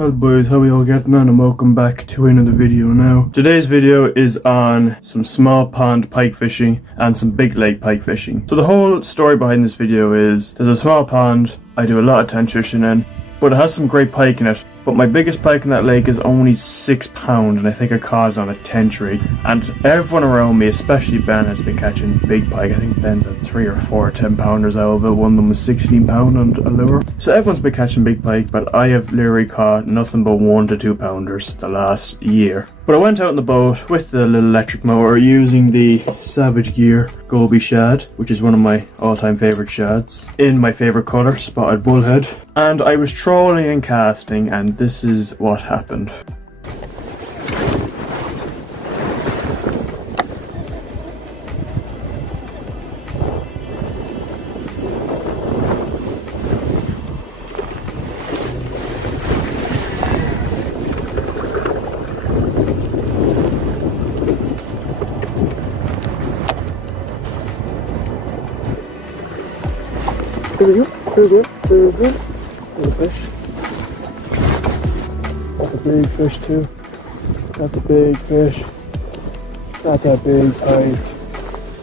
Well boys, how are we all getting on, and welcome back to another video now. Today's video is on some small pond pike fishing and some big lake pike fishing. So the whole story behind this video is, there's a small pond I do a lot of tench fishing in, but it has some great pike in it. But my biggest pike in that lake is only 6 pounds, and I think I caught it on a tench rig. And everyone around me, especially Ben, has been catching big pike. I think Ben's had 3 or 4 10-pounders out of it. One of them was 16 pound on a lure. So everyone's been catching big pike, but I have literally caught nothing but 1 to 2 pounders the last year. But I went out on the boat with the little electric mower using the Savage Gear goby shad, which is one of my all-time favourite shads, in my favourite colour, spotted bullhead. And I was trolling and casting, and this is what happened. There we go, there we go, there we go. Little fish. That's a big fish too. That's a big fish. That's a big pike.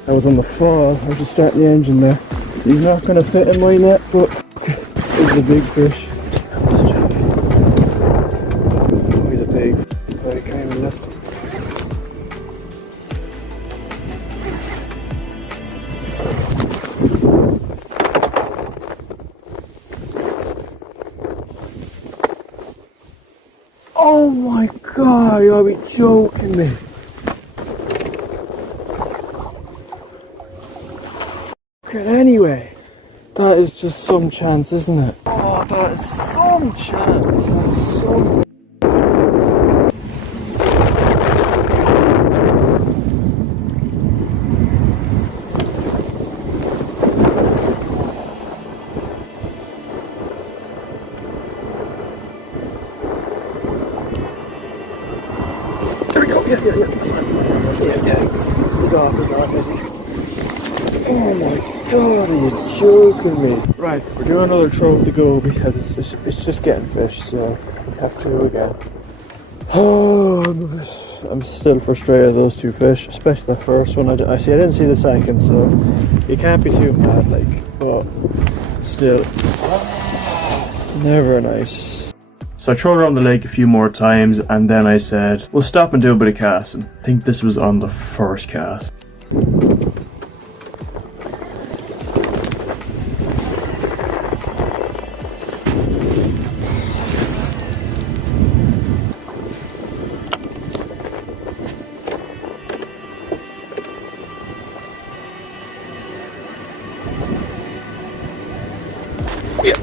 That was on the fall. I was just starting the engine there. He's not going to fit in my net, but this is a big fish. Oh, he's a big pike. I can't even lift him. Oh my god, you'll be joking me. Okay, anyway, that is just some chance, isn't it? Oh, that is some chance. That's some... Yeah. He's off, is he? Oh my god, are you joking me? Right, we're doing another throw with the goby because it's just getting fish, so we have to again. Oh, I'm still frustrated with those 2 fish, especially the first one. I didn't see the second, so you can't be too mad, like, but still, never nice. So I trolled around the lake a few more times, and then I said, we'll stop and do a bit of casting. I think this was on the first cast. Yeah.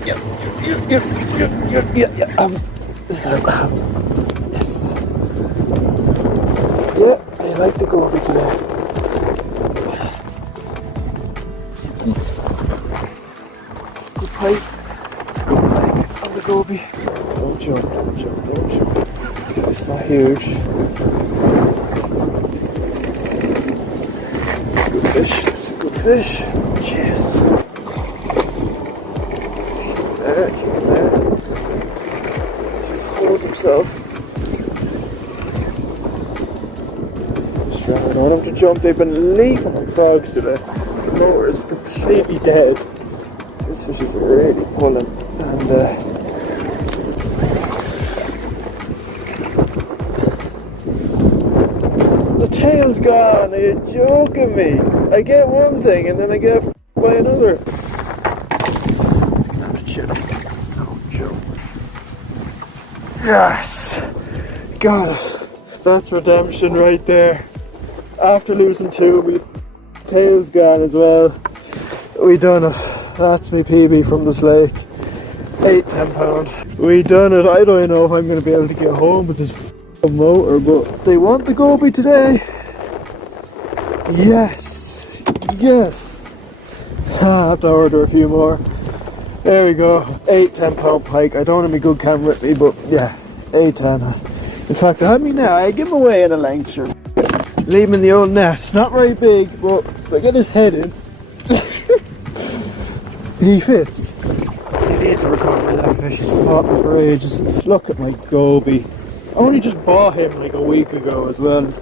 Yes. Yeah, I like the goby today. Good pike. Good pike on the goby. Don't jump. It's not huge. Good fish. It's a good fish. Jesus. Keep there. Hold himself. I don't want him to jump. They've been leaping on frogs today. The motor is completely dead. This fish is really pulling, and the tail's gone. Are you joking me? I get one thing and then I get by another. He's gonna have to chill. No joke. Yes! Got it. That's redemption right there. After losing 2, my tail's gone as well. We done it. That's me PB from this lake. 8 10-pound. We done it. I don't know if I'm going to be able to get home with this motor, but they want the goby today. Yes. I have to order a few more. There we go. 8 10-pound pike. I don't have my good camera with me, but yeah, 8 10. In fact, I had me now. I give him away in a length shirt. Leave him in the old net. It's not very big, but if I get his head in, he fits. He needs to recover that fish. He's fought me for ages. Look at my goby. I only just bought him like a week ago as well.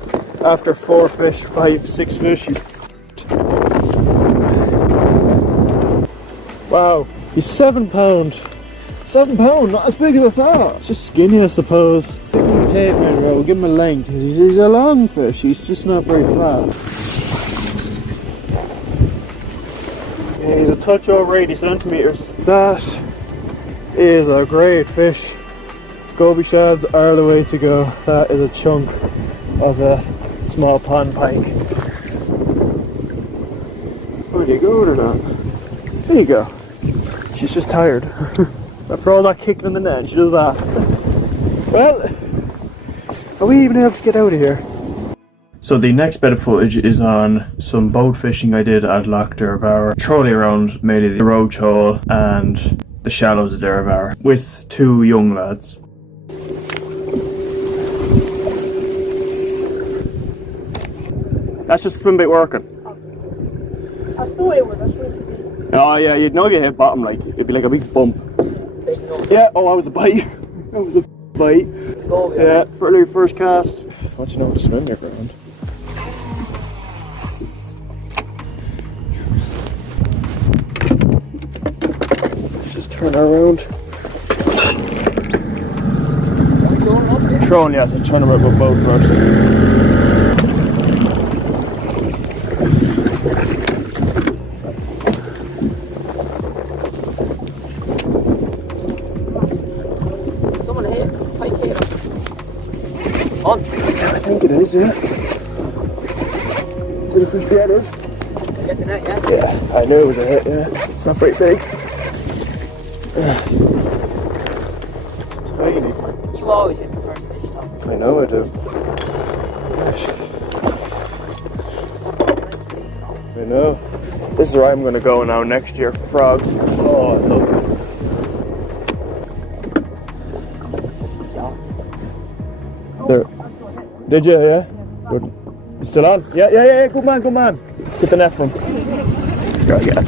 After 4 fish, 5, 6 fish. Wow, he's £7. £7, not as big as I thought. It's just skinny, I suppose. Give him a tape measure, we'll give him a length. He's a long fish, he's just not very fat. Yeah, he's a touch over 80 centimetres. That is a great fish. Goby shad are the way to go. That is a chunk of a small pond pike. Where'd you go with that? There you go. She's just tired. After all that kicking in the net, she does that. Well, are we even able to get out of here? So the next bit of footage is on some boat fishing I did at Loch Derrivara. Trolling around mainly the roach hole and the shallows of Derrivara with 2 young lads. That's just swim bait working. I thought it was a swim bait. Oh yeah, you'd know if you hit bottom, like it'd be like a big bump. Yeah, oh, that was a bite. That was a bite. Oh, yeah, for the first cast. Don't you know how to swim your ground? Let's just turn her around. Throwing, yeah, so turn her with a boat first. On. I think it is, yeah. Is it a fish? Yeah, it is. Get the net, yeah? Yeah, I knew it was a hit, yeah. It's not very big. Tiny. You always hit the first fish, though. I know I do. Gosh. I know. This is where I'm going to go now next year for frogs. Oh, I love it. There. Did you? Yeah. Good. You still on? Yeah. Good man. Get the net from. Go again.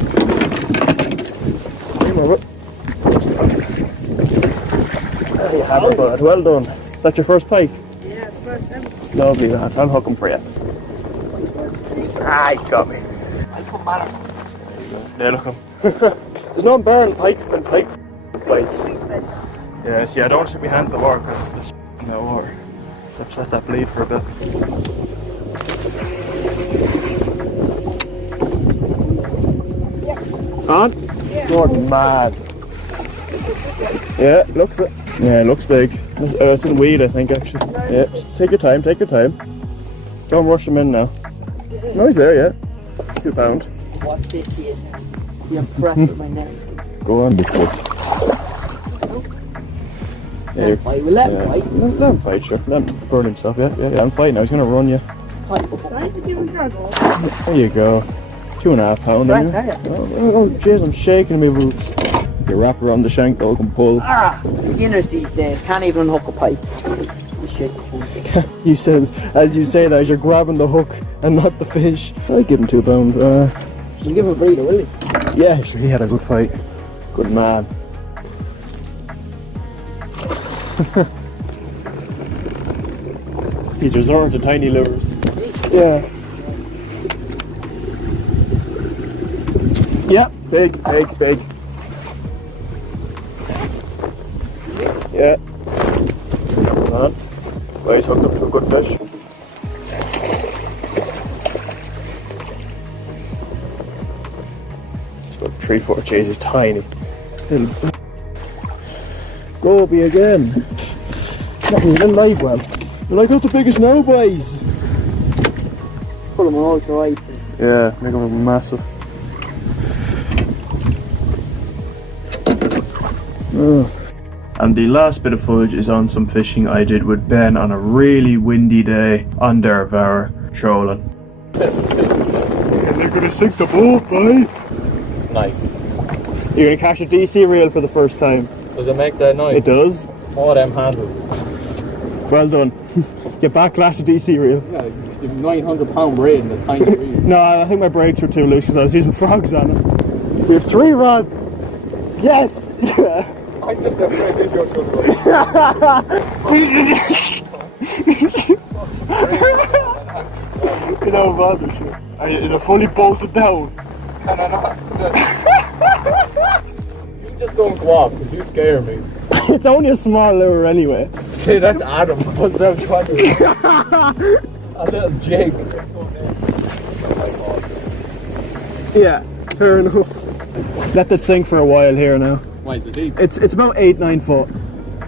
Come over. There you have it, bud. Well done. Is that your first pike? Yeah, first time. Lovely, lad. I'll hook him for you. Ah, he got me. I come back. Yeah, look him. There's no better than pike bites. Yeah, see, I don't stick my hands in the water because there's in the water. Let's let that bleed for a bit. On? Yeah. You're mad. Yeah, looks it. Yeah, it looks big. It's in weed, I think, actually. Yeah, take your time. Don't rush him in now. No, he's there, yeah. 2 pound. Watch this, is. You're impressed with my net. Go on, big foot. Yeah, Fight. We'll let him fight. Let him fight, sure. Let him burn himself, yeah, I'm fighting now. He's gonna run you. There you go. 2.5 pound. Right, oh, jeez, I'm shaking my boots. You wrap around the shank though, can pull. Beginners these days can't even unhook a pipe. Shit. You said, as you say that, you're grabbing the hook and not the fish. I'd give him 2 pound. You'll give him a breather, will you? Yeah, sure, he had a good fight. Good man. He's resorting to tiny lures. Yeah. Yeah, big. Yeah. Come on. Well, he's hooked up to a good fish. It's about 3-4 Gs, he's tiny. Little goby again. Not even live well. You're like, not the biggest now, boys. Put him all dry. Yeah, make him massive. Oh. And the last bit of footage is on some fishing I did with Ben on a really windy day on Derrivara, trolling. And they're gonna sink the boat, boy. Nice. You're gonna catch a DC reel for the first time. Does it make that noise? It does. All them handles. Well done. Get back, last DC reel. Yeah, the 900 pound braid and a tiny reel. No, I think my brakes were too loose because I was using frogs on it. We have 3 rods. Yes, I'm just afraid this is your good. You don't bother, sure. Is it fully bolted down? Can I not just... You just don't go off, because you scare me. It's only a small lure anyway. Say that to Adam, because I'm trying to... A little jig. Yeah, fair enough. Let this sink for a while here now. Why is it deep? It's about 8-9 foot.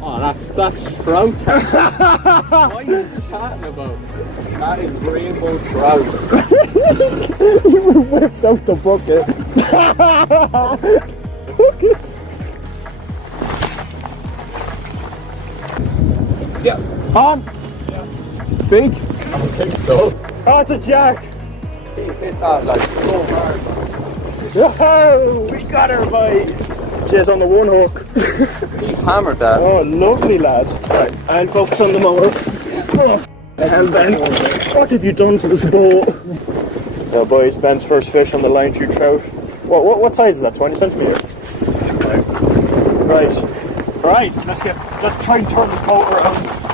Oh, that's trout. What are you chatting about? That is rainbow trout. You whips out the bucket. Yeah. On. Yeah. Big. I think so. Oh, it's a jack. He hit that like so hard. Oh, we got her, boy. She's on the one hook. He hammered that. Oh, lovely, lad. Right, I'll focus on the mower. Oh, hell, Ben. What have you done to this boat? Oh, boys, Ben's first fish on the line through trout. What size is that? 20 centimeters? Right. Right, let's try and turn this boat around.